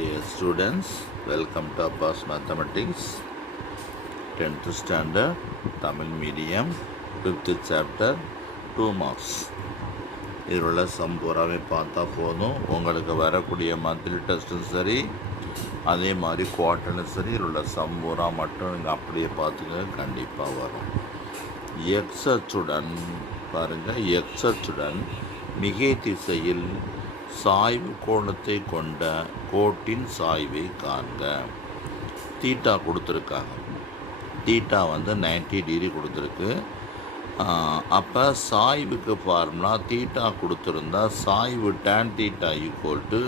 Dear students, welcome to Abbas Mathematics, 10th standard, Tamil medium, 5th chapter, 2 marks. இதில் உள்ள some பூராவே பார்த்தா போதும். உங்களுக்கு வரக்கூடிய மந்த்லி டெஸ்ட்டும் சரி, அதே மாதிரி குவார்ட்டர்லும் சரி, இதில் உள்ள சம் பூரா மட்டும் நீங்கள் அப்படியே பார்த்துக்க கண்டிப்பாக வரும். எக்ஸ் அச்சுடன் பாருங்கள், எக்ஸ் அச்சுடன் மிகை திசையில் சாய்வு கோணத்தை கொண்ட கோட்டின் சாய்வை காண்க. தீட்டா கொடுத்துருக்காங்க. தீட்டா வந்து 90 டிகிரி கொடுத்துருக்கு. அப்போ சாய்வுக்கு ஃபார்முலா தீட்டா கொடுத்துருந்தா சாய்வு டேன் தீட்டா ஈக்குவல் டு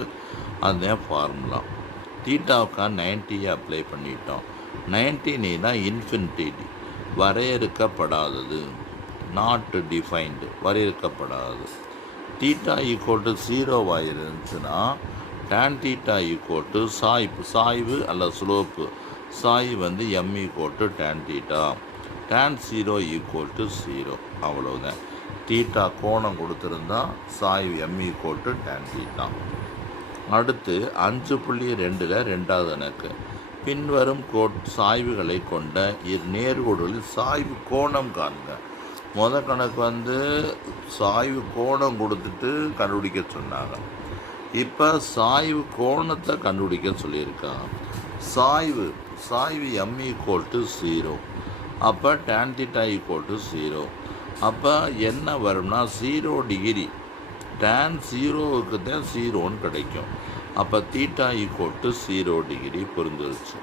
அந்த ஃபார்முலா. தீட்டாவுக்கா 90 அப்ளை பண்ணிட்டோம். 90 இன்ஃபினிட்டி, வரையறுக்கப்படாதது, நாட் டிஃபைன்டு, வரையறுக்கப்படாதது. தீட்டா ஈக்குவல் டு 0 இருந்துச்சுன்னா டேன் தீட்டா ஈக்குவல் டு சாய்வு அல்லது ஸ்லோப்பு, சாய்வு வந்து M equal to tan theta, tan 0 equal to 0. அவ்வளோதான். தீட்டா கோணம் கொடுத்துருந்தா சாய்வு M equal to tan theta. அடுத்து 5.2 ரெண்டாவது கணக்கு. பின்வரும் சாய்வுகளை கொண்ட நேர்கோடுகளில் சாய்வு கோணம் காண்க. முதல் கணக்கு வந்து சாய்வு கோணம் கொடுத்துட்டு கண்டுபிடிக்க சொன்னாங்க. இப்போ சாய்வு கோணத்தை கண்டுபிடிக்க சொல்லியிருக்காங்க. சாய்வு எம் ஈக்குவல் டு 0. அப்போ டேன் தீட்டா ஈக்குவல் டு 0. அப்போ என்ன வரும்னா 0 டிகிரி, டேன் 0க்கு தான் 0ன்னு கிடைக்கும். அப்போ தீட்டா ஈக்குவல் டு 0 டிகிரி புரிஞ்சிருச்சு.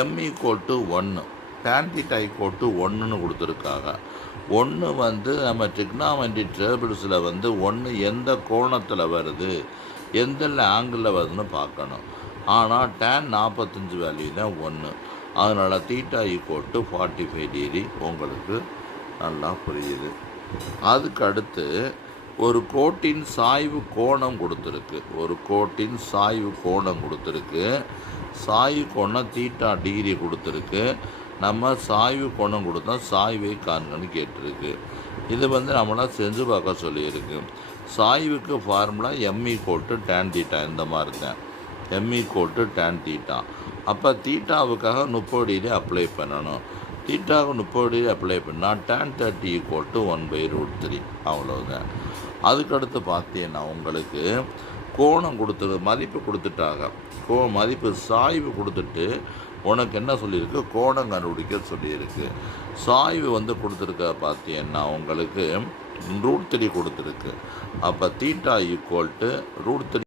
M equal to 1, tan theta equal to 1ன்னு கொடுத்துருக்காங்க. 1 வந்து நம்ம ட்ரிக்னாமெட்ரி டேபிள்ஸில் வந்து 1 எந்த கோணத்தில் வருது, எந்த ஆங்கிளில் வருதுன்னு பார்க்கணும். ஆனால் டேன் 45 வேல்யூ தான் 1. அதனால் தீட்டா ஈக்குவல் டு 45 டிகிரி உங்களுக்கு நல்லா புரியுது. அதுக்கு அடுத்து ஒரு கோட்டின் சாய்வு கோணம் கொடுத்துருக்கு. சாய்வு கோணம் தீட்டா டிகிரி கொடுத்துருக்கு. நம்ம சாய்வு கோணம் கொடுத்தா சாய்வை காண்கன்னு கேட்டிருக்கு. இது வந்து நம்மளால் செஞ்சு பார்க்க சொல்லியிருக்கு. சாய்வுக்கு formula M equal to tan theta, இந்த மாதிரி தான், M equal to tan theta. அப்போ தீட்டாவுக்காக 30 டிகிரி அப்ளை பண்ணணும். தீட்டாவுக்கு 30 டிகிரி அப்ளை பண்ணால் டேன் 30 ஈக்குவல் டு 1/√3. அவ்வளோதான். அதுக்கடுத்து பார்த்தீங்கன்னா உங்களுக்கு கோணம் மதிப்பு கொடுத்துட்டாங்க. மதிப்பு சாய்வு கொடுத்துட்டு உனக்கு என்ன சொல்லியிருக்கு, கோணம் கண்டுபிடிக்க சொல்லியிருக்கு. சாய்வு வந்து கொடுத்துருக்க பார்த்தீங்கன்னா உங்களுக்கு √3 கொடுத்துருக்கு. அப்போ தீட்டா ஈக்குவல் டு √3